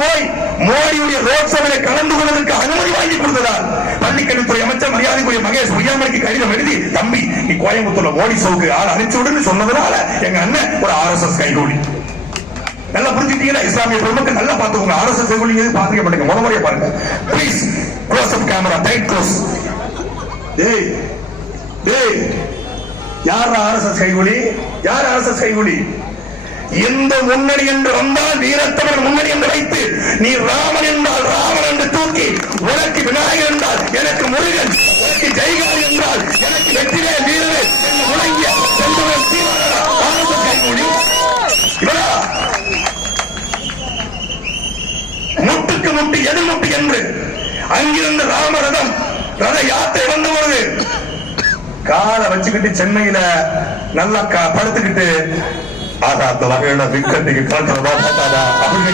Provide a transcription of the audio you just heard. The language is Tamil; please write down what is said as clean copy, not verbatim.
போய் மோடியுடைய ரோட் ஷோவிலே கலந்து கொள்வதற்கு அனுமதி வாங்கி கொடுத்ததால் பள்ளிக்கல்வித்துறை அமைச்சர் மரியாதைக்குரிய மகேஷ் பொய்யாமலைக்கு கடிதம் எழுதி, தம்பி நீ கோயம்புத்தூர்ல மோடி ஷோவுக்கு ஆள் அனுப்பிச்சு விடுன்னு சொன்னதுனால எங்க அண்ணன் ஒரு RSS கைகூலி. நல்லா புரிஞ்சுட்டீங்கன்னா இஸ்லாமிய பெருமக்கள் நல்லா பாத்துக்கோங்க. RSS கைகூலி எது பாத்துக்க மாட்டேங்க, முறையா பாருங்க please. Close up camera, tight close. டேய் டேய், யார் RSS கைகூலி? யார் RSS கைகூலி? எந்த முன்னணி என்று வந்தால் வீரத்தமிழர் முன்னணி என்று வைத்து, நீ ராமன் என்றால் ராமன் என்று தூக்கி, உனக்கு விநாயகர் என்றால் எனக்கு முருகன், உனக்கு ஜெயகாலி என்றால் எனக்கு வெற்றிலே வீரர் முழங்கிய செந்தமிழ் சீமானடா RSS கைகூலி. இவரா முட்டுக்கு முட்டு எதிர்முட்டு என்று அங்கிருந்து ராமரதம் ரத யாத்திரை வந்த பொழுது காலை வச்சுக்கிட்டு சென்னையில நல்லா படுத்துக்கிட்டு, ஆகா அந்த வகையில விக்கெட்டுக்கு கலக்கிறதா அப்படின்னு